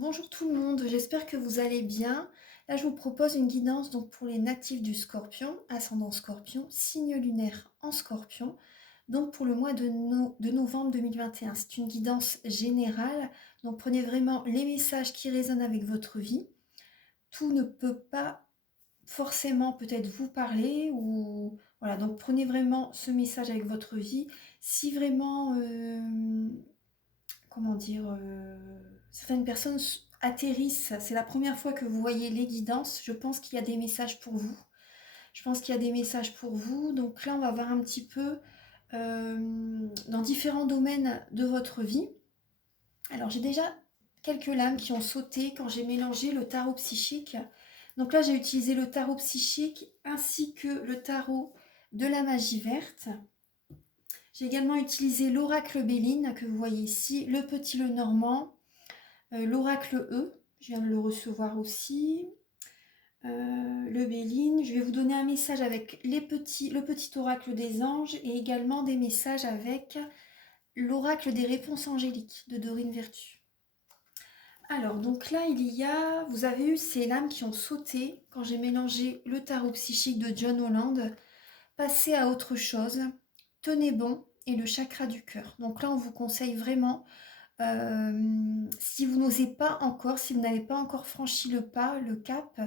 Bonjour tout le monde, j'espère que vous allez bien. Là, je vous propose une guidance donc pour les natifs du Scorpion, ascendant Scorpion, signe lunaire en Scorpion, donc pour le mois de novembre 2021. C'est une guidance générale, donc prenez vraiment les messages qui résonnent avec votre vie. Tout ne peut pas forcément peut-être vous parler ou voilà, donc prenez vraiment ce message avec votre vie. Si vraiment comment dire, certaines personnes atterrissent, c'est la première fois que vous voyez les guidances, je pense qu'il y a des messages pour vous. Je pense qu'il y a des messages pour vous. Donc là, on va voir un petit peu dans différents domaines de votre vie. Alors, j'ai déjà quelques lames qui ont sauté quand j'ai mélangé le tarot psychique. Donc là, j'ai utilisé le tarot psychique ainsi que le tarot de la magie verte. J'ai également utilisé l'oracle Béline que vous voyez ici, le petit le normand, l'oracle E, je viens de le recevoir aussi, le Béline. Je vais vous donner un message avec le petit oracle des anges et également des messages avec l'oracle des réponses angéliques de Dorine Vertu. Alors, donc là, vous avez eu ces lames qui ont sauté quand j'ai mélangé le tarot psychique de John Holland. Passez à autre chose, tenez bon et le chakra du cœur. Donc là, on vous conseille vraiment, si vous n'osez pas encore, si vous n'avez pas encore franchi le pas, le cap,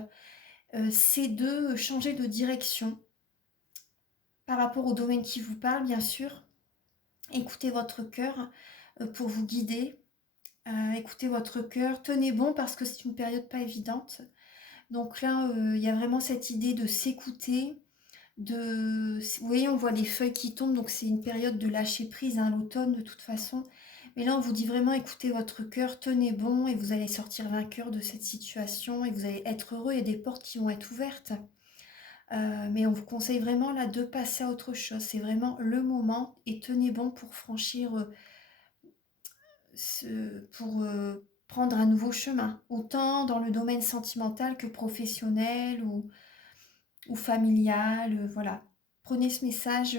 c'est de changer de direction par rapport au domaine qui vous parle, bien sûr. Écoutez votre cœur pour vous guider. Écoutez votre cœur, tenez bon parce que c'est une période pas évidente. Donc là, il y a vraiment cette idée de s'écouter, vous voyez, on voit les feuilles qui tombent, donc c'est une période de lâcher prise, hein, l'automne de toute façon. Mais là, on vous dit vraiment, écoutez votre cœur, tenez bon, et vous allez sortir vainqueur de cette situation, et vous allez être heureux, il y a des portes qui vont être ouvertes. Mais on vous conseille vraiment là de passer à autre chose, c'est vraiment le moment, et tenez bon pour franchir, pour prendre un nouveau chemin, autant dans le domaine sentimental que professionnel ou familial, voilà. Prenez ce message,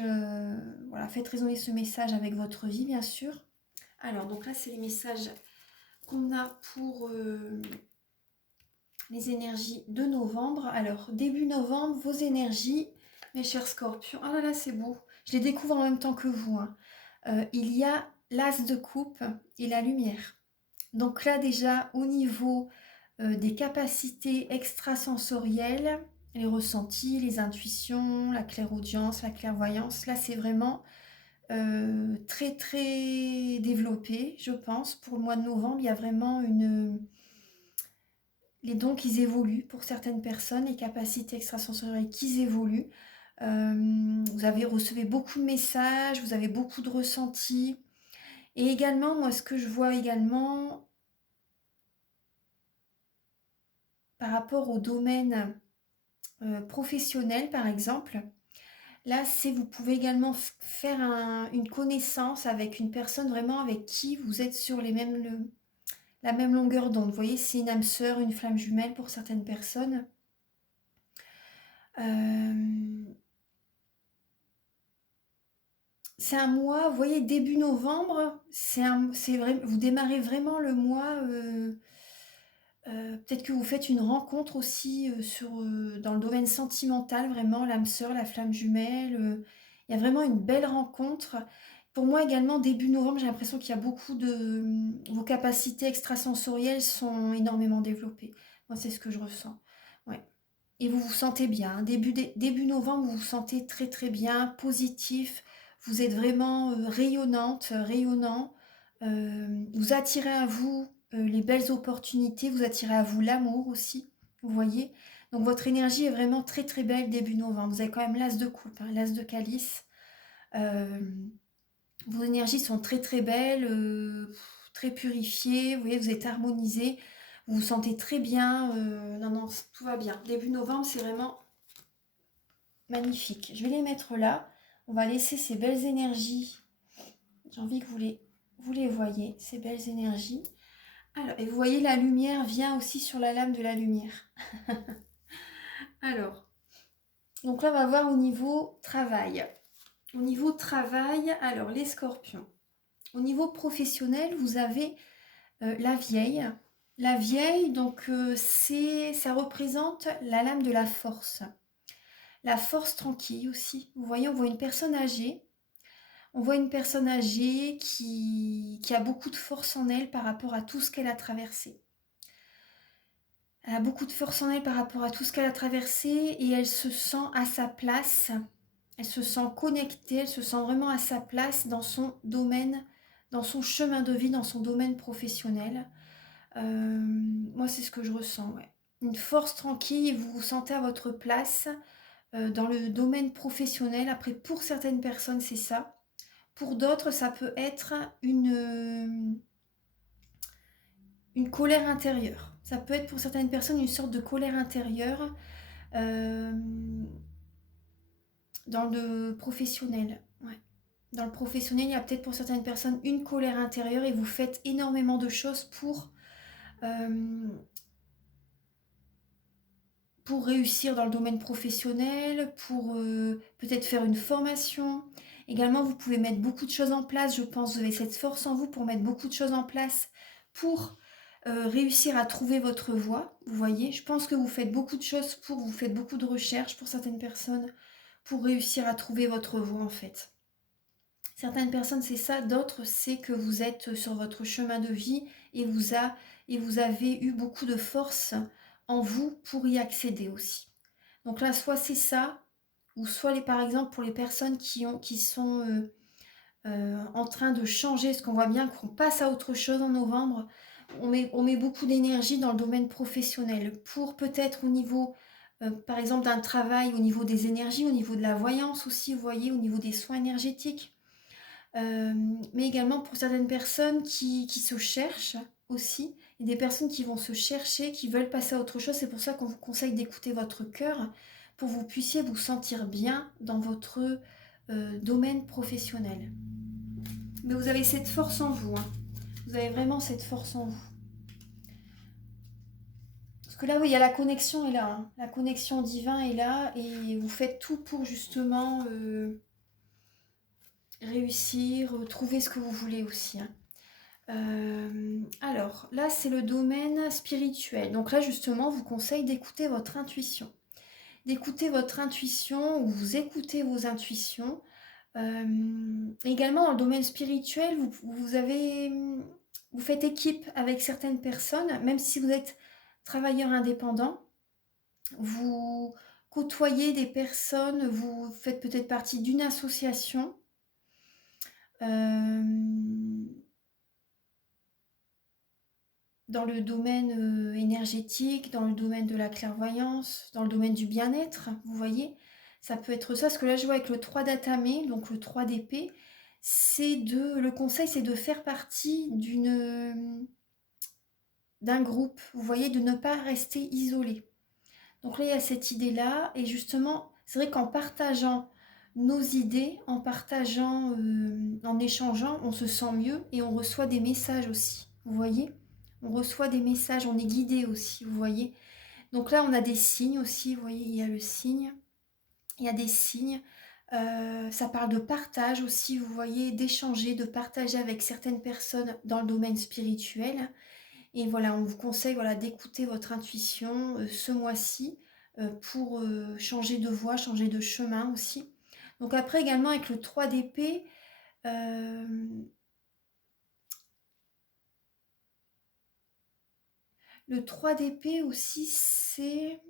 voilà, faites résonner ce message avec votre vie, bien sûr. Alors, donc là, c'est les messages qu'on a pour les énergies de novembre. Alors, début novembre, vos énergies, mes chers scorpions. Ah là là, c'est beau. Je les découvre en même temps que vous, hein. Il y a l'as de coupe et la lumière. Donc là, déjà, au niveau des capacités extrasensorielles, les ressentis, les intuitions, la clairaudience, la clairvoyance. Là, c'est vraiment très très développé, je pense. Pour le mois de novembre, il y a vraiment les dons qui évoluent pour certaines personnes, les capacités extrasensorielles qui évoluent. Recevez beaucoup de messages, vous avez beaucoup de ressentis. Et également, moi, ce que je vois également par rapport au domaine professionnel, par exemple, là, vous pouvez également faire une connaissance avec une personne vraiment avec qui vous êtes sur la même longueur d'onde. Vous voyez, c'est une âme sœur, une flamme jumelle pour certaines personnes. C'est un mois, vous voyez, début novembre, vous démarrez vraiment le mois. Peut-être que vous faites une rencontre aussi dans le domaine sentimental, vraiment, l'âme sœur, la flamme jumelle. Il y a vraiment une belle rencontre. Pour moi également, début novembre, j'ai l'impression qu'il y a beaucoup de... Vos capacités extrasensorielles sont énormément développées. Moi, c'est ce que je ressens. Ouais. Et vous vous sentez bien, hein. Début novembre, vous vous sentez très très bien, positif. Vous êtes vraiment rayonnante, rayonnant. Vous attirez à vous les belles opportunités, vous attirez à vous l'amour aussi, vous voyez. Donc votre énergie est vraiment très très belle début novembre. Vous avez quand même l'as de coupe, hein, l'as de calice. Euh, Vos énergies sont très très belles, très purifiées. Vous voyez, vous êtes harmonisé, vous vous sentez très bien. Non, non, tout va bien. Début novembre, c'est vraiment magnifique. Je vais les mettre là. On va laisser ces belles énergies. J'ai envie que vous les voyez, ces belles énergies. Alors, et vous voyez, la lumière vient aussi sur la lame de la lumière. Alors, donc là, on va voir au niveau travail. Au niveau travail, alors les scorpions. Au niveau professionnel, vous avez la vieille. La vieille, donc ça représente la lame de la force. La force tranquille aussi. Vous voyez, on voit une personne âgée. On voit une personne âgée qui a beaucoup de force en elle par rapport à tout ce qu'elle a traversé. Elle a beaucoup de force en elle par rapport à tout ce qu'elle a traversé et elle se sent à sa place. Elle se sent connectée, elle se sent vraiment à sa place dans son domaine, dans son chemin de vie, dans son domaine professionnel. Moi, c'est ce que je ressens, ouais. Une force tranquille, vous vous sentez à votre place dans le domaine professionnel. Après, pour certaines personnes, c'est ça. Pour d'autres, ça peut être une colère intérieure. Ça peut être pour certaines personnes une sorte de colère intérieure euh, dans le professionnel. Ouais. Dans le professionnel, il y a peut-être pour certaines personnes une colère intérieure et vous faites énormément de choses euh, pour réussir dans le domaine professionnel, pour peut-être faire une formation. Également, vous pouvez mettre beaucoup de choses en place. Je pense que vous avez cette force en vous pour mettre beaucoup de choses en place pour réussir à trouver votre voie. Vous voyez, je pense que vous faites beaucoup de choses vous faites beaucoup de recherches pour certaines personnes pour réussir à trouver votre voie en fait. Certaines personnes c'est ça, d'autres c'est que vous êtes sur votre chemin de vie et vous avez eu beaucoup de force en vous pour y accéder aussi. Donc là, soit c'est ça, ou soit par exemple pour les personnes qui sont en train de changer, parce qu'on voit bien qu'on passe à autre chose en novembre, on met beaucoup d'énergie dans le domaine professionnel pour peut-être au niveau, par exemple, d'un travail, au niveau des énergies, au niveau de la voyance aussi, vous voyez, au niveau des soins énergétiques. Mais également pour certaines personnes qui se cherchent aussi, et des personnes qui vont se chercher, qui veulent passer à autre chose. C'est pour ça qu'on vous conseille d'écouter votre cœur pour que vous puissiez vous sentir bien dans votre domaine professionnel. Mais vous avez cette force en vous, hein. Vous avez vraiment cette force en vous. Parce que là, oui, il y a la connexion est là, hein. La connexion divine est là et vous faites tout pour justement réussir, trouver ce que vous voulez aussi, hein. Alors, là, c'est le domaine spirituel. Donc là, justement, on vous conseille d'écouter votre intuition. D'écouter votre intuition ou vous écoutez vos intuitions. Également, dans le domaine spirituel, vous faites équipe avec certaines personnes, même si vous êtes travailleur indépendant. Vous côtoyez des personnes, vous faites peut-être partie d'une association. Euh, dans le domaine énergétique, dans le domaine de la clairvoyance, dans le domaine du bien-être, vous voyez, ça peut être ça, parce que là je vois avec le 3 d'Atamé, donc le 3 d'épée, le conseil c'est de faire partie d'un groupe, vous voyez, de ne pas rester isolé. Donc là il y a cette idée-là, et justement, c'est vrai qu'en partageant nos idées, en échangeant, on se sent mieux et on reçoit des messages aussi, vous voyez. On reçoit des messages, on est guidé aussi, vous voyez. Donc là, on a des signes aussi, vous voyez, il y a le signe, il y a des signes. Ça parle de partage aussi, vous voyez, d'échanger, de partager avec certaines personnes dans le domaine spirituel. Et voilà, on vous conseille voilà, d'écouter votre intuition ce mois-ci pour changer de voie, changer de chemin aussi. Donc après également avec le 3 d'épée, euh, le 3 d'épée aussi c'est...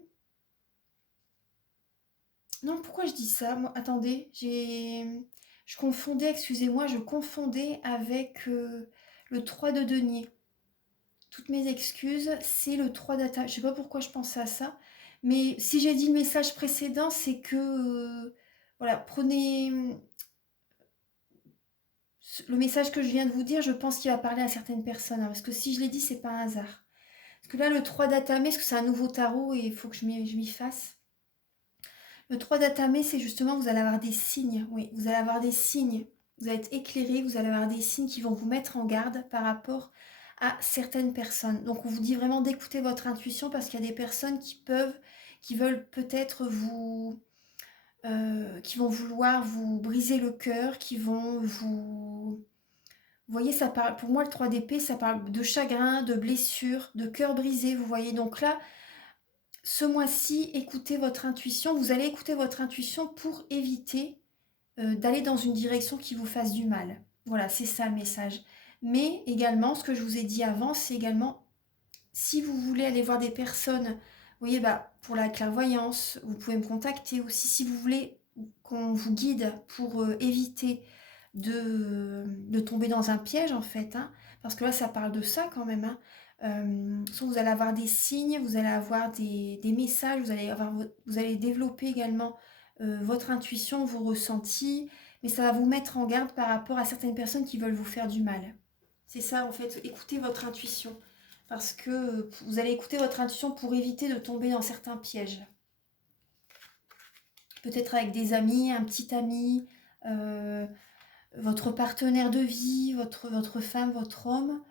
Non, pourquoi je dis ça? Moi, attendez, je confondais, excusez-moi, je confondais avec le 3 de denier. Toutes mes excuses, c'est le 3 d'attaque. Je sais pas pourquoi je pensais à ça. Mais si j'ai dit le message précédent, c'est que, voilà, prenez le message que je viens de vous dire, je pense qu'il va parler à certaines personnes, hein, parce que si je l'ai dit, c'est pas un hasard. Parce que là, le 3 d'Atamé, parce que c'est un nouveau tarot et il faut que je m'y fasse. Le 3 d'Atamé, c'est justement, vous allez avoir des signes. Oui, vous allez avoir des signes. Vous allez être éclairé, vous allez avoir des signes qui vont vous mettre en garde par rapport à certaines personnes. Donc, on vous dit vraiment d'écouter votre intuition parce qu'il y a des personnes qui veulent peut-être qui vont vouloir vous briser le cœur, qui vont Vous voyez, ça parle, pour moi, le 3 d'épée, ça parle de chagrin, de blessure, de cœur brisé, vous voyez. Donc là, ce mois-ci, écoutez votre intuition. Vous allez écouter votre intuition pour éviter d'aller dans une direction qui vous fasse du mal. Voilà, c'est ça le message. Mais également, ce que je vous ai dit avant, c'est également, si vous voulez aller voir des personnes, vous voyez, bah, pour la clairvoyance, vous pouvez me contacter aussi. Si vous voulez qu'on vous guide pour éviter de tomber dans un piège, en fait, hein, parce que là, ça parle de ça quand même. Hein. Soit vous allez avoir des signes, vous allez avoir des messages, vous allez développer également votre intuition, vos ressentis, mais ça va vous mettre en garde par rapport à certaines personnes qui veulent vous faire du mal. C'est ça, en fait, écoutez votre intuition, parce que vous allez écouter votre intuition pour éviter de tomber dans certains pièges. Peut-être avec des amis, un petit ami, votre partenaire de vie, votre femme, votre homme.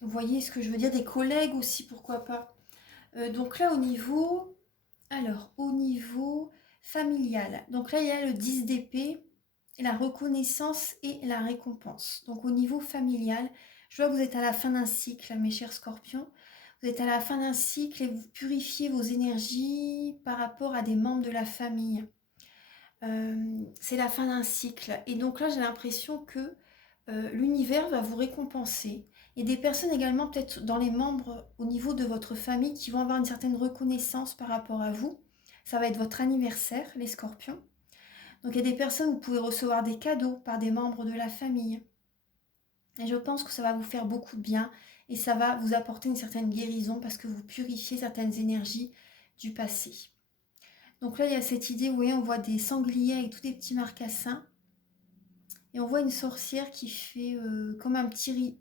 Vous voyez ce que je veux dire, des collègues aussi, pourquoi pas. Donc là, au niveau familial, donc là, il y a le 10 d'épée, la reconnaissance et la récompense. Donc au niveau familial, je vois que vous êtes à la fin d'un cycle, mes chers scorpions. Vous êtes à la fin d'un cycle et vous purifiez vos énergies par rapport à des membres de la famille. C'est la fin d'un cycle. Et donc là, j'ai l'impression que l'univers va vous récompenser. Il y a des personnes également, peut-être dans les membres au niveau de votre famille, qui vont avoir une certaine reconnaissance par rapport à vous. Ça va être votre anniversaire, les scorpions. Donc il y a des personnes, vous pouvez recevoir des cadeaux par des membres de la famille. Et je pense que ça va vous faire beaucoup de bien et ça va vous apporter une certaine guérison parce que vous purifiez certaines énergies du passé. Donc là, il y a cette idée, vous voyez, on voit des sangliers avec tous des petits marcassins. Et on voit une sorcière qui fait comme un petit...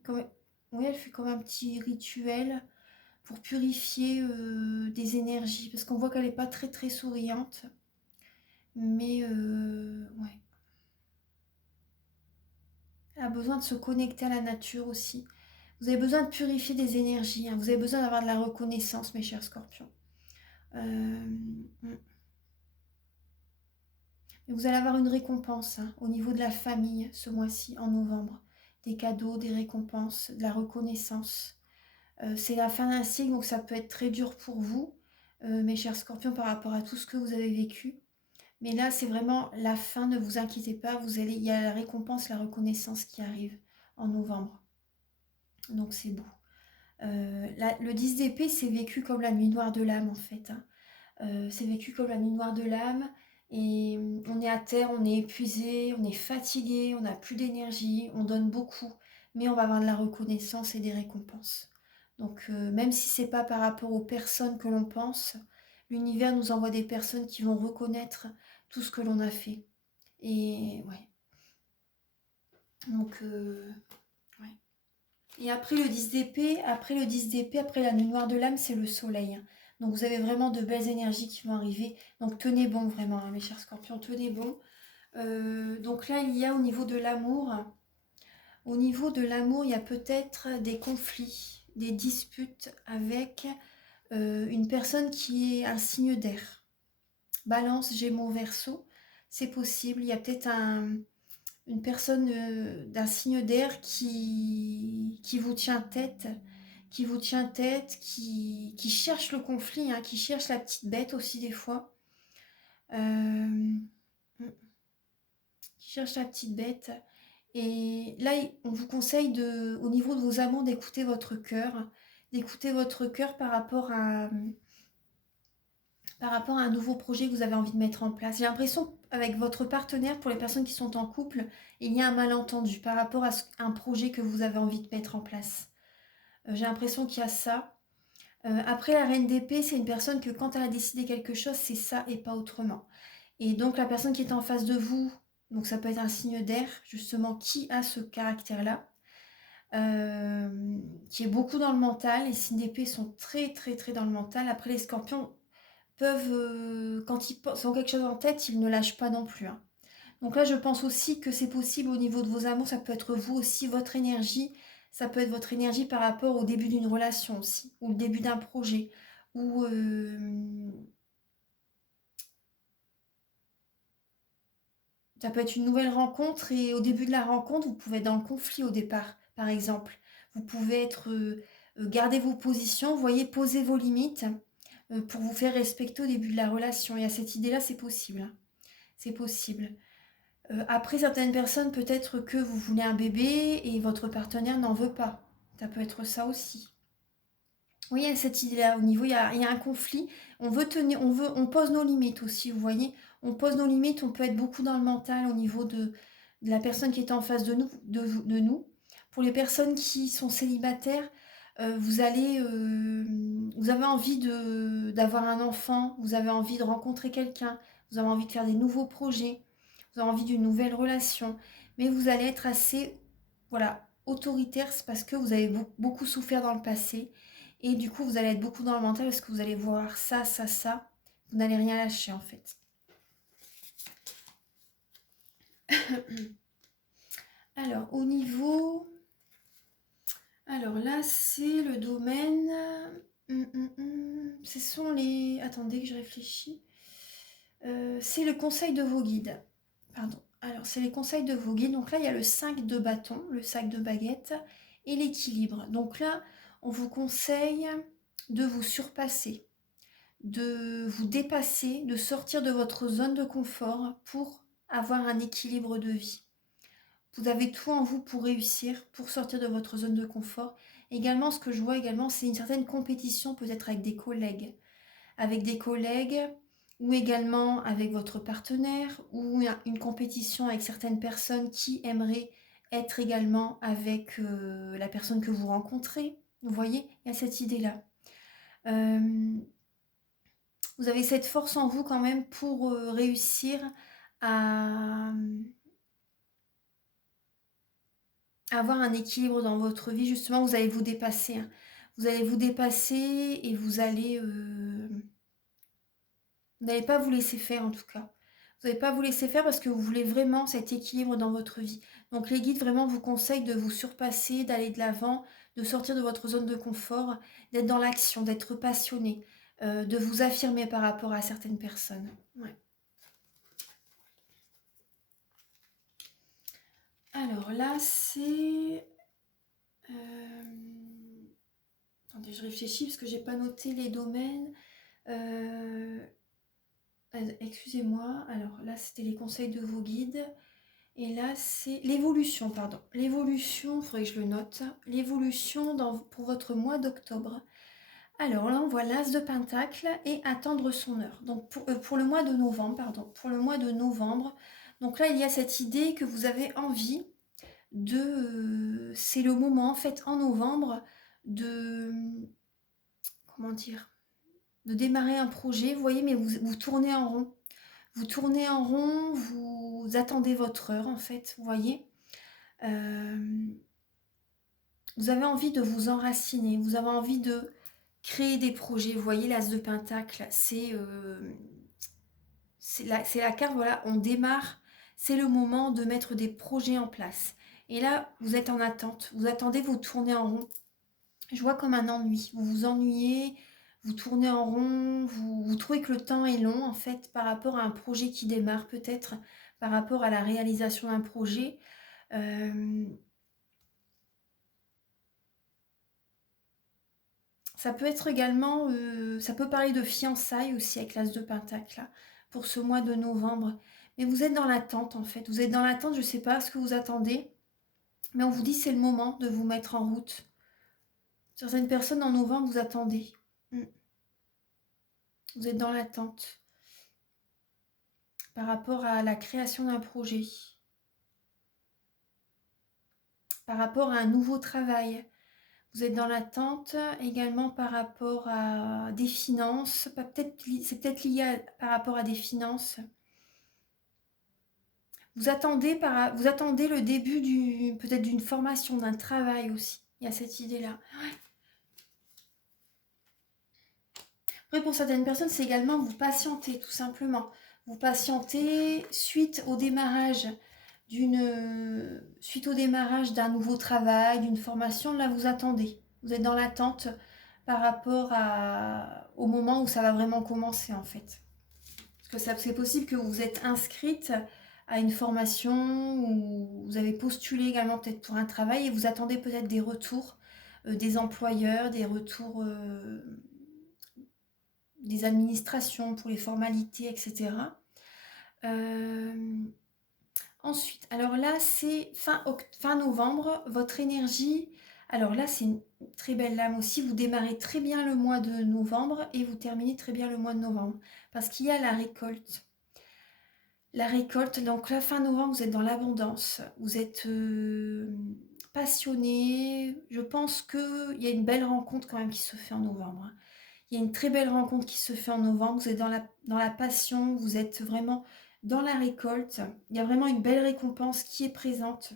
Oui, elle fait comme un petit rituel pour purifier des énergies. Parce qu'on voit qu'elle n'est pas très très souriante. Mais ouais. Elle a besoin de se connecter à la nature aussi. Vous avez besoin de purifier des énergies. Hein. Vous avez besoin d'avoir de la reconnaissance, mes chers scorpions. Et vous allez avoir une récompense hein, au niveau de la famille ce mois-ci, en novembre. Des cadeaux, des récompenses, de la reconnaissance. C'est la fin d'un cycle, donc ça peut être très dur pour vous, mes chers scorpions, par rapport à tout ce que vous avez vécu. Mais là, c'est vraiment la fin, ne vous inquiétez pas, il y a la récompense, la reconnaissance qui arrive en novembre. Donc c'est beau. Le 10 d'épée, c'est vécu comme la nuit noire de l'âme, en fait. Hein. C'est vécu comme la nuit noire de l'âme. Et on est à terre, on est épuisé, on est fatigué, on n'a plus d'énergie, on donne beaucoup, mais on va avoir de la reconnaissance et des récompenses. Donc même si c'est pas par rapport aux personnes que l'on pense, l'univers nous envoie des personnes qui vont reconnaître tout ce que l'on a fait. Et ouais. Donc ouais. Et après le 10 d'épée, après la nuit noire de l'âme, c'est le soleil. Hein. Donc vous avez vraiment de belles énergies qui vont arriver. Donc tenez bon vraiment, hein, mes chers scorpions, tenez bon. Donc là, il y a au niveau de l'amour, il y a peut-être des conflits, des disputes avec une personne qui est un signe d'air. Balance, Gémeaux, Verseau, c'est possible. Il y a peut-être une personne d'un signe d'air qui vous tient tête, qui cherche le conflit, hein, qui cherche la petite bête aussi des fois. Qui cherche la petite bête. Et là, on vous conseille, au niveau de vos amants, d'écouter votre cœur par rapport à un nouveau projet que vous avez envie de mettre en place. J'ai l'impression avec votre partenaire, pour les personnes qui sont en couple, il y a un malentendu par rapport à un projet que vous avez envie de mettre en place. J'ai l'impression qu'il y a ça. Après, la reine d'épée, c'est une personne que quand elle a décidé quelque chose, c'est ça et pas autrement. Et donc la personne qui est en face de vous, donc ça peut être un signe d'air, justement, qui a ce caractère-là, qui est beaucoup dans le mental. Les signes d'épée sont très très très dans le mental. Après, les scorpions peuvent, quand ils ont quelque chose en tête, ils ne lâchent pas non plus. Hein. Donc là, je pense aussi que c'est possible au niveau de vos amours, ça peut être vous aussi, votre énergie, ça peut être votre énergie par rapport au début d'une relation aussi, ou le début d'un projet, ou Ça peut être une nouvelle rencontre et au début de la rencontre, vous pouvez être dans le conflit au départ, par exemple. Vous pouvez être garder vos positions, vous voyez, poser vos limites pour vous faire respecter au début de la relation. Et à cette idée-là, c'est possible, hein. C'est possible. Après, certaines personnes, peut-être que vous voulez un bébé et votre partenaire n'en veut pas. Ça peut être ça aussi. Oui, il y a cette idée-là. Au niveau, il y a un conflit. On veut tenir, on pose nos limites aussi, vous voyez. On pose nos limites, on peut être beaucoup dans le mental au niveau de la personne qui est en face de nous, de nous. Pour les personnes qui sont célibataires, vous avez envie d'avoir un enfant, vous avez envie de rencontrer quelqu'un, vous avez envie de faire des nouveaux projets, vous avez envie d'une nouvelle relation, mais vous allez être assez, voilà, autoritaire, c'est parce que vous avez beaucoup souffert dans le passé et du coup, vous allez être beaucoup dans le mental parce que vous allez voir ça, ça, ça. Vous n'allez rien lâcher en fait. Alors, au niveau... Alors là, c'est le domaine... Ce sont les... Attendez que je réfléchis. C'est le conseil de vos guides. Pardon. Alors, c'est les conseils de vos guides. Donc là, il y a le 5 de bâton, le 5 de baguette et l'équilibre. Donc là, on vous conseille de vous surpasser, de vous dépasser, de sortir de votre zone de confort pour avoir un équilibre de vie. Vous avez tout en vous pour réussir, pour sortir de votre zone de confort. Également, ce que je vois également, c'est une certaine compétition peut-être avec des collègues ou également avec votre partenaire ou une compétition avec certaines personnes qui aimeraient être également avec la personne que vous rencontrez. Vous voyez, il y a cette idée-là. Vous avez cette force en vous quand même pour réussir à avoir un équilibre dans votre vie. Justement, vous allez vous dépasser, hein. Vous allez vous dépasser et vous n'allez pas vous laisser faire en tout cas. Vous n'allez pas vous laisser faire parce que vous voulez vraiment cet équilibre dans votre vie. Donc les guides vraiment vous conseillent de vous surpasser, d'aller de l'avant, de sortir de votre zone de confort, d'être dans l'action, d'être passionné, de vous affirmer par rapport à certaines personnes. Ouais. Alors là, c'est... Attendez, je réfléchis parce que j'ai pas noté les domaines. Excusez-moi. Alors là, c'était les conseils de vos guides. Et là, c'est l'évolution, pardon. L'évolution, il faudrait que je le note. L'évolution pour votre mois d'octobre. Alors là, on voit l'As de Pentacle et attendre son heure. Donc pour le mois de novembre, pardon. Pour le mois de novembre. Donc là, il y a cette idée que vous avez envie c'est le moment en fait en novembre de comment dire, de démarrer un projet, vous voyez, mais vous tournez en rond. Vous tournez en rond, vous attendez votre heure en fait, vous voyez. Vous avez envie de vous enraciner, vous avez envie de créer des projets. Vous voyez l'As de Pentacle, c'est la carte, voilà, on démarre, c'est le moment de mettre des projets en place. Et là, vous êtes en attente, vous attendez, vous tournez en rond. Je vois comme un ennui, vous vous ennuyez, vous tournez en rond, vous trouvez que le temps est long en fait par rapport à un projet qui démarre peut-être, par rapport à la réalisation d'un projet. Ça peut être également, ça peut parler de fiançailles aussi avec l'As de Pentacle là, pour ce mois de novembre. Mais vous êtes dans l'attente en fait, vous êtes dans l'attente, je ne sais pas ce que vous attendez, mais on vous dit c'est le moment de vous mettre en route. Certaines personnes en novembre, vous attendez. Vous êtes dans l'attente par rapport à la création d'un projet, par rapport à un nouveau travail. Vous êtes dans l'attente également par rapport à des finances. C'est peut-être lié par rapport à des finances. Vous attendez le début peut-être d'une formation, d'un travail aussi. Il y a cette idée-là. Ouais. Après, pour certaines personnes, c'est également vous patienter, tout simplement. Vous patientez suite au démarrage d'un nouveau travail, d'une formation. Là, vous attendez. Vous êtes dans l'attente par rapport au moment où ça va vraiment commencer, en fait. Parce que c'est possible que vous vous êtes inscrite à une formation ou vous avez postulé également peut-être pour un travail et vous attendez peut-être des retours des employeurs, des retours des administrations pour les formalités, etc. Ensuite, alors là, c'est fin novembre, votre énergie. Alors là, c'est une très belle lame aussi. Vous démarrez très bien le mois de novembre et vous terminez très bien le mois de novembre. Parce qu'il y a la récolte. La récolte, donc là, fin novembre, vous êtes dans l'abondance. Vous êtes passionné. Je pense qu'il y a une belle rencontre quand même qui se fait en novembre. Il y a une très belle rencontre qui se fait en novembre. Vous êtes dans la passion, vous êtes vraiment dans la récolte. Il y a vraiment une belle récompense qui est présente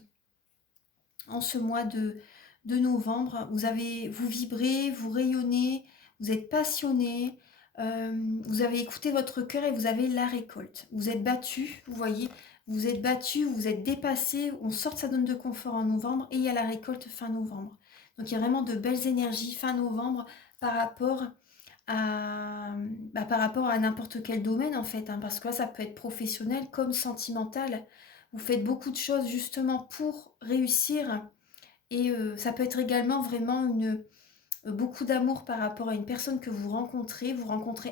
en ce mois de novembre. Vous vibrez, vous rayonnez, vous êtes passionné, vous avez écouté votre cœur et vous avez la récolte. Vous êtes battu, vous voyez, vous êtes battu, vous êtes dépassé, on sort de sa zone de confort en novembre et il y a la récolte fin novembre. Donc il y a vraiment de belles énergies fin novembre par rapport par rapport à n'importe quel domaine en fait, hein, parce que là ça peut être professionnel comme sentimental. Vous faites beaucoup de choses justement pour réussir et ça peut être également vraiment beaucoup d'amour par rapport à une personne que vous rencontrez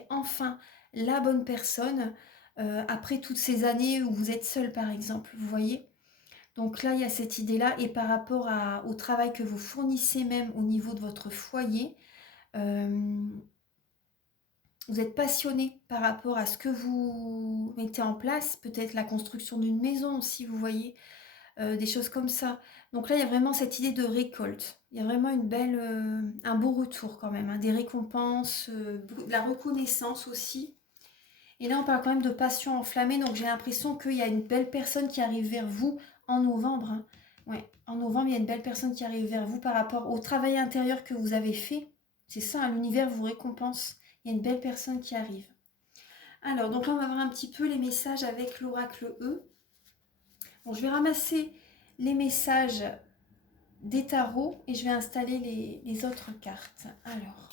enfin la bonne personne après toutes ces années où vous êtes seul par exemple, vous voyez. Donc là il y a cette idée là et par rapport au travail que vous fournissez même au niveau de votre foyer, euh, vous êtes passionné par rapport à ce que vous mettez en place, peut-être la construction d'une maison aussi, vous voyez, des choses comme ça. Donc là, il y a vraiment cette idée de récolte. Il y a vraiment un beau retour quand même, hein, des récompenses, de la reconnaissance aussi. Et là, on parle quand même de passion enflammée, donc j'ai l'impression qu'il y a une belle personne qui arrive vers vous en novembre, hein. Ouais, en novembre, il y a une belle personne qui arrive vers vous par rapport au travail intérieur que vous avez fait. C'est ça, hein, l'univers vous récompense. Il y a une belle personne qui arrive. Alors, donc là, on va voir un petit peu les messages avec l'oracle E. Bon, je vais ramasser les messages des tarots et je vais installer les autres cartes. Alors,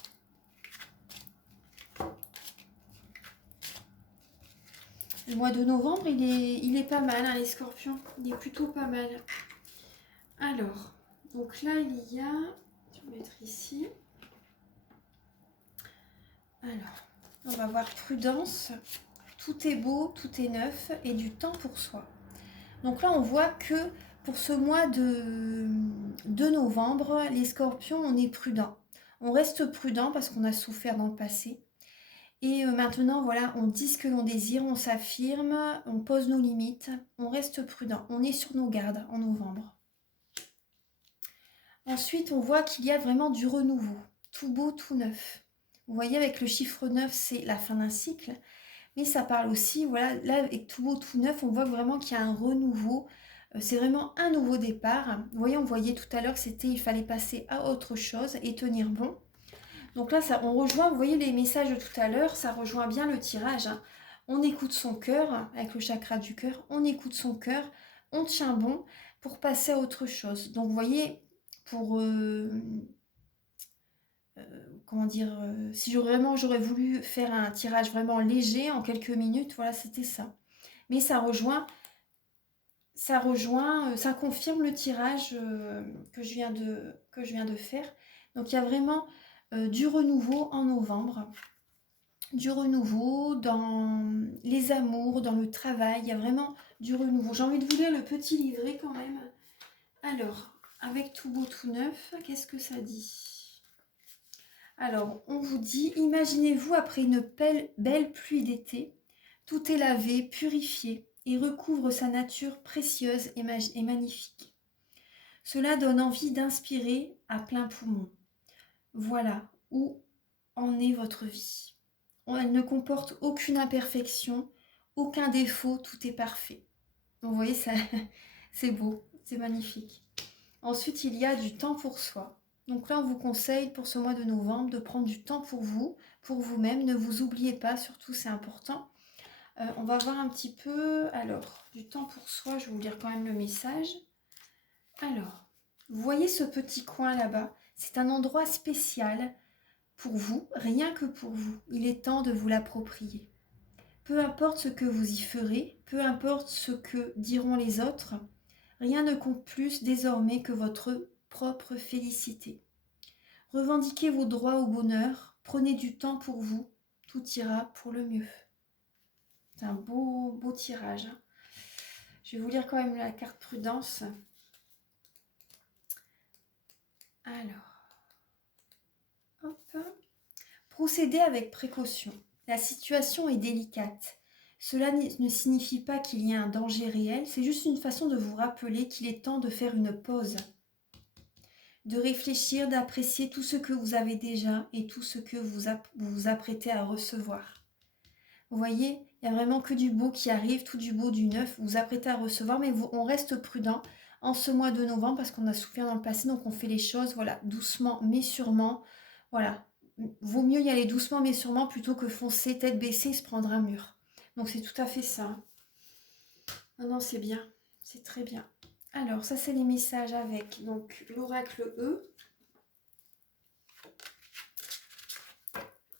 le mois de novembre, il est pas mal, hein, les scorpions. Il est plutôt pas mal. Alors, donc là, il y a... Je vais mettre ici. Alors, on va voir prudence. Tout est beau, tout est neuf et du temps pour soi. Donc là, on voit que pour ce mois de novembre, les scorpions, on est prudent. On reste prudent parce qu'on a souffert dans le passé. Et maintenant, voilà, on dit ce que l'on désire, on s'affirme, on pose nos limites, on reste prudent. On est sur nos gardes en novembre. Ensuite, on voit qu'il y a vraiment du renouveau. Tout beau, tout neuf. Vous voyez, avec le chiffre 9, c'est la fin d'un cycle. Mais ça parle aussi, voilà, là avec tout beau, tout neuf, on voit vraiment qu'il y a un renouveau. C'est vraiment un nouveau départ. Vous voyez, on voyait tout à l'heure que il fallait passer à autre chose et tenir bon. Donc là, on rejoint, vous voyez les messages de tout à l'heure, ça rejoint bien le tirage, hein. On écoute son cœur, avec le chakra du cœur, on écoute son cœur, on tient bon pour passer à autre chose. Donc vous voyez, pour... comment dire, si j'aurais voulu faire un tirage vraiment léger en quelques minutes, voilà, c'était ça. Mais ça confirme le tirage que je viens de faire. Donc il y a vraiment du renouveau en novembre, du renouveau dans les amours, dans le travail, il y a vraiment du renouveau. J'ai envie de vous lire le petit livret quand même. Alors, avec tout beau, tout neuf, qu'est-ce que ça dit ? Alors, on vous dit, imaginez-vous après une belle pluie d'été, tout est lavé, purifié et recouvre sa nature précieuse et magnifique. Cela donne envie d'inspirer à plein poumon. Voilà où en est votre vie. Elle ne comporte aucune imperfection, aucun défaut, tout est parfait. Donc, vous voyez, ça, c'est beau, c'est magnifique. Ensuite, il y a du temps pour soi. Donc là, on vous conseille pour ce mois de novembre de prendre du temps pour vous, pour vous-même. Ne vous oubliez pas, surtout, c'est important. On va voir un petit peu, alors, du temps pour soi. Je vais vous lire quand même le message. Alors, vous voyez ce petit coin là-bas? C'est un endroit spécial pour vous, rien que pour vous. Il est temps de vous l'approprier. Peu importe ce que vous y ferez, peu importe ce que diront les autres, rien ne compte plus désormais que votre propre félicité. Revendiquez vos droits au bonheur, prenez du temps pour vous, tout ira pour le mieux. C'est un beau tirage. Hein. Je vais vous lire quand même la carte prudence. Alors, hop. Procédez avec précaution. La situation est délicate. Cela ne signifie pas qu'il y a un danger réel, c'est juste une façon de vous rappeler qu'il est temps de faire une pause, de réfléchir, d'apprécier tout ce que vous avez déjà et tout ce que vous vous apprêtez à recevoir. Vous voyez, il n'y a vraiment que du beau qui arrive, tout du beau, du neuf, vous vous apprêtez à recevoir, mais on reste prudent en ce mois de novembre parce qu'on a souffert dans le passé, donc on fait les choses, voilà, doucement mais sûrement, voilà. Vaut mieux y aller doucement mais sûrement plutôt que foncer tête baissée et se prendre un mur. Donc c'est tout à fait ça. Non, non, c'est bien, c'est très bien. Alors, ça c'est les messages avec donc l'oracle E.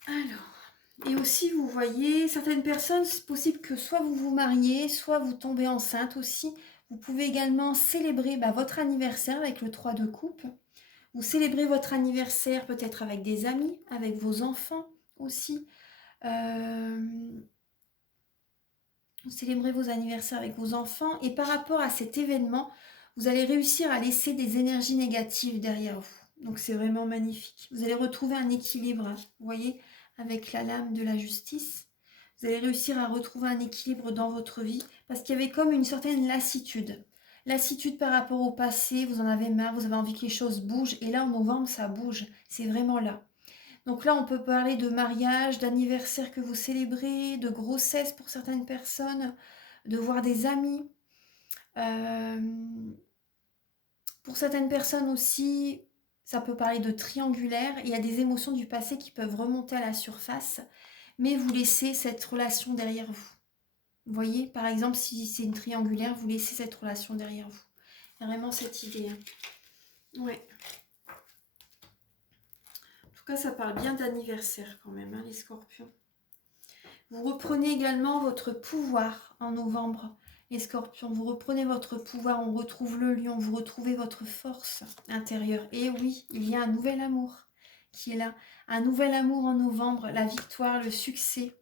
Alors, et aussi vous voyez, certaines personnes, c'est possible que soit vous vous mariez, soit vous tombez enceinte aussi. Vous pouvez également célébrer votre anniversaire avec le 3 de coupe. Vous célébrez votre anniversaire peut-être avec des amis, avec vos enfants aussi. Vous célébrez vos anniversaires avec vos enfants. Et par rapport à cet événement, vous allez réussir à laisser des énergies négatives derrière vous. Donc c'est vraiment magnifique. Vous allez retrouver un équilibre, vous voyez, avec la lame de la justice. Vous allez réussir à retrouver un équilibre dans votre vie parce qu'il y avait comme une certaine lassitude. Lassitude par rapport au passé, vous en avez marre, vous avez envie que les choses bougent. Et là, en novembre, ça bouge. C'est vraiment là. Donc là, on peut parler de mariage, d'anniversaire que vous célébrez, de grossesse pour certaines personnes, de voir des amis. Pour certaines personnes aussi, ça peut parler de triangulaire. Il y a des émotions du passé qui peuvent remonter à la surface, mais vous laissez cette relation derrière vous. Vous voyez, par exemple, si c'est une triangulaire, vous laissez cette relation derrière vous. Il y a vraiment cette idée. Hein. Ouais. En tout cas, ça parle bien d'anniversaire quand même, hein, les scorpions. Vous reprenez également votre pouvoir en novembre, les scorpions. Vous reprenez votre pouvoir, on retrouve le lion, vous retrouvez votre force intérieure. Et oui, il y a un nouvel amour qui est là. Un nouvel amour en novembre, la victoire, le succès.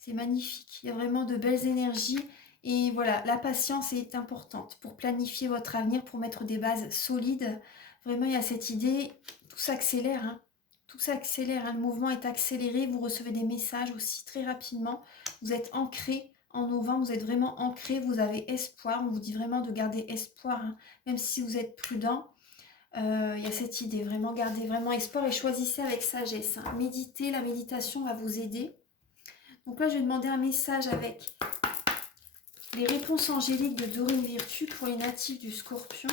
C'est magnifique. Il y a vraiment de belles énergies. Et voilà, la patience est importante pour planifier votre avenir, pour mettre des bases solides. Vraiment, il y a cette idée, tout s'accélère. Hein. Tout s'accélère, hein. Le mouvement est accéléré. Vous recevez des messages aussi très rapidement. Vous êtes ancré en novembre, vous êtes vraiment ancré. Vous avez espoir. On vous dit vraiment de garder espoir, hein. Même si vous êtes prudent. Il y a cette idée, vraiment gardez vraiment espoir et choisissez avec sagesse. Hein. Méditez, la méditation va vous aider. Donc là, je vais demander un message avec les réponses angéliques de Dorine Virtue pour les natifs du Scorpion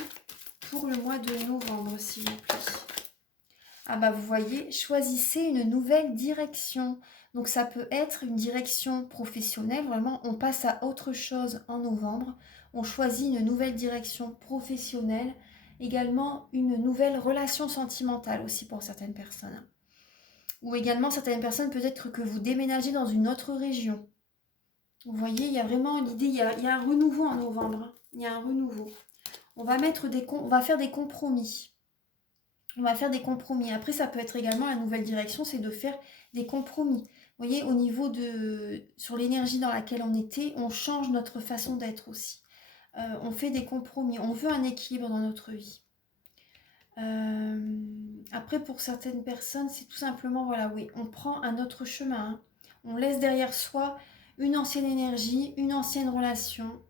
pour le mois de novembre, s'il vous plaît. Ah bah vous voyez, choisissez une nouvelle direction. Donc ça peut être une direction professionnelle, vraiment on passe à autre chose en novembre. On choisit une nouvelle direction professionnelle, également une nouvelle relation sentimentale aussi pour certaines personnes. Ou également certaines personnes peut-être que vous déménagez dans une autre région. Vous voyez, il y a vraiment l'idée, il y a un renouveau en novembre. Hein. Il y a un renouveau. On va faire des compromis. On va faire des compromis. Après, ça peut être également la nouvelle direction, c'est de faire des compromis. Vous voyez, au niveau sur l'énergie dans laquelle on était, on change notre façon d'être aussi. On fait des compromis. On veut un équilibre dans notre vie. Après, pour certaines personnes, c'est tout simplement, voilà, oui, on prend un autre chemin. Hein. On laisse derrière soi une ancienne énergie, une ancienne relation,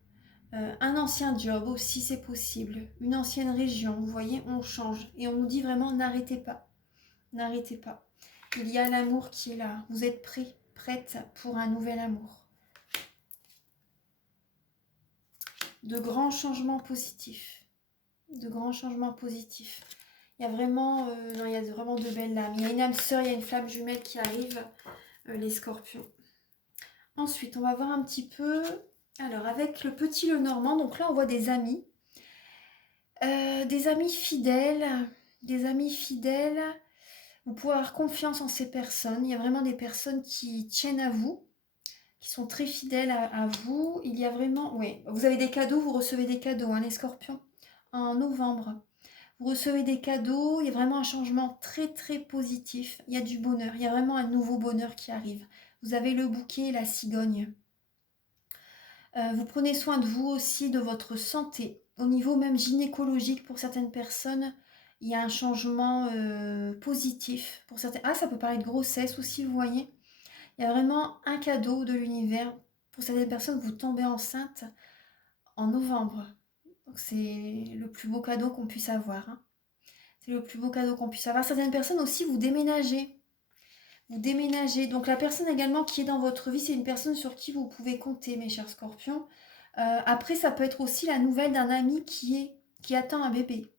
un ancien job aussi, c'est possible, une ancienne région. Vous voyez, on change. Et on nous dit vraiment, n'arrêtez pas. N'arrêtez pas. Il y a l'amour qui est là. Vous êtes prêts, prête pour un nouvel amour. De grands changements positifs. De grands changements positifs. Il y a vraiment, non, il y a vraiment de belles lames. Il y a une âme sœur, il y a une flamme jumelle qui arrive, les scorpions. Ensuite, on va voir un petit peu, alors avec le petit Lenormand, donc là on voit des amis fidèles, Vous pouvez avoir confiance en ces personnes. Il y a vraiment des personnes qui tiennent à vous, qui sont très fidèles à vous. Il y a vraiment... Oui, vous avez des cadeaux, vous recevez des cadeaux, hein, les scorpions, en novembre. Vous recevez des cadeaux, il y a vraiment un changement très très positif. Il y a du bonheur, il y a vraiment un nouveau bonheur qui arrive. Vous avez le bouquet et la cigogne. Vous prenez soin de vous aussi, de votre santé. Au niveau même gynécologique, pour certaines personnes, il y a un changement positif. Pour certaines... Ah, ça peut parler de grossesse aussi, vous voyez. Il y a vraiment un cadeau de l'univers. Pour certaines personnes, vous tombez enceinte en novembre. Donc c'est le plus beau cadeau qu'on puisse avoir, hein. C'est le plus beau cadeau qu'on puisse avoir. Certaines personnes aussi, vous déménagez. Vous déménagez. Donc la personne également qui est dans votre vie, c'est une personne sur qui vous pouvez compter, mes chers scorpions. Après, ça peut être aussi la nouvelle d'un ami qui attend un bébé.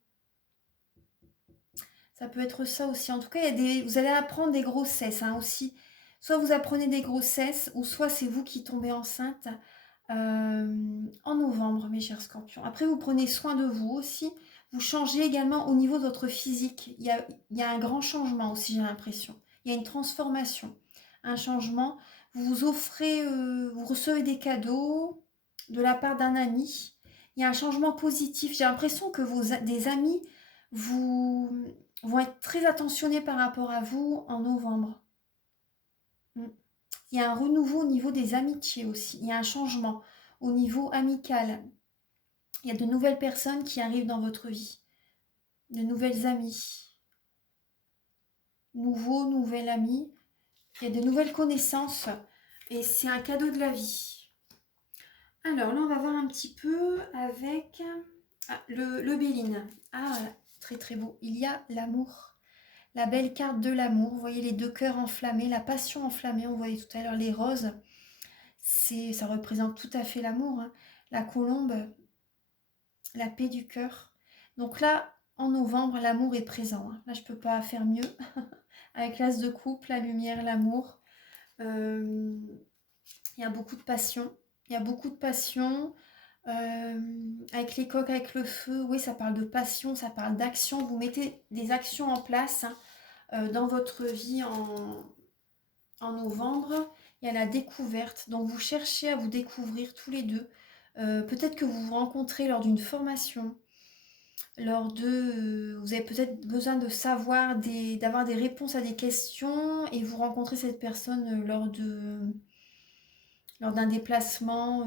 Ça peut être ça aussi. En tout cas, vous allez apprendre des grossesses, hein, aussi. Soit vous apprenez des grossesses, ou soit c'est vous qui tombez enceinte en novembre, mes chers scorpions. Après, vous prenez soin de vous aussi. Vous changez également au niveau de votre physique. Il y a un grand changement aussi, j'ai l'impression. Il y a une transformation, un changement. Vous vous offrez, vous recevez des cadeaux de la part d'un ami. Il y a un changement positif. J'ai l'impression que des amis vous, vont être très attentionnés par rapport à vous en novembre. Il y a un renouveau au niveau des amitiés aussi. Il y a un changement au niveau amical. Il y a de nouvelles personnes qui arrivent dans votre vie. De nouvelles amies. Nouvel ami. Il y a de nouvelles connaissances. Et c'est un cadeau de la vie. Alors là, on va voir un petit peu avec le Béline. Ah, très très beau. Il y a l'amour. La belle carte de l'amour. Vous voyez les deux cœurs enflammés, la passion enflammée. On voyait tout à l'heure les roses. Ça représente tout à fait l'amour, hein. La colombe, la paix du cœur. Donc là, en novembre, l'amour est présent, hein. Là, je ne peux pas faire mieux. Avec l'as de coupe, la lumière, l'amour. Il y a beaucoup de passion. Il y a beaucoup de passion. Avec les coques, avec le feu, oui, ça parle de passion, ça parle d'action. Vous mettez des actions en place, hein, dans votre vie en novembre. Il y a la découverte. Donc, vous cherchez à vous découvrir tous les deux. Peut-être que vous vous rencontrez lors d'une formation, vous avez peut-être besoin de savoir, d'avoir des réponses à des questions et vous rencontrez cette personne lors d'un déplacement.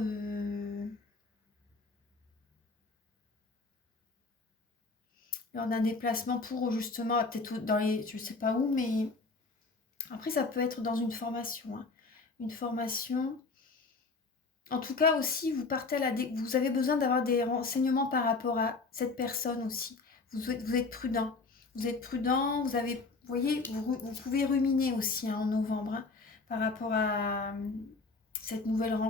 Lors d'un déplacement pour justement, peut-être dans les, je sais pas où, mais après ça peut être dans une formation, hein. Une formation. En tout cas aussi, vous avez besoin d'avoir des renseignements par rapport à cette personne aussi. Vous êtes prudent. Vous êtes prudent, vous voyez, vous pouvez ruminer aussi, hein, en novembre, hein, par rapport à cette nouvelle rencontre.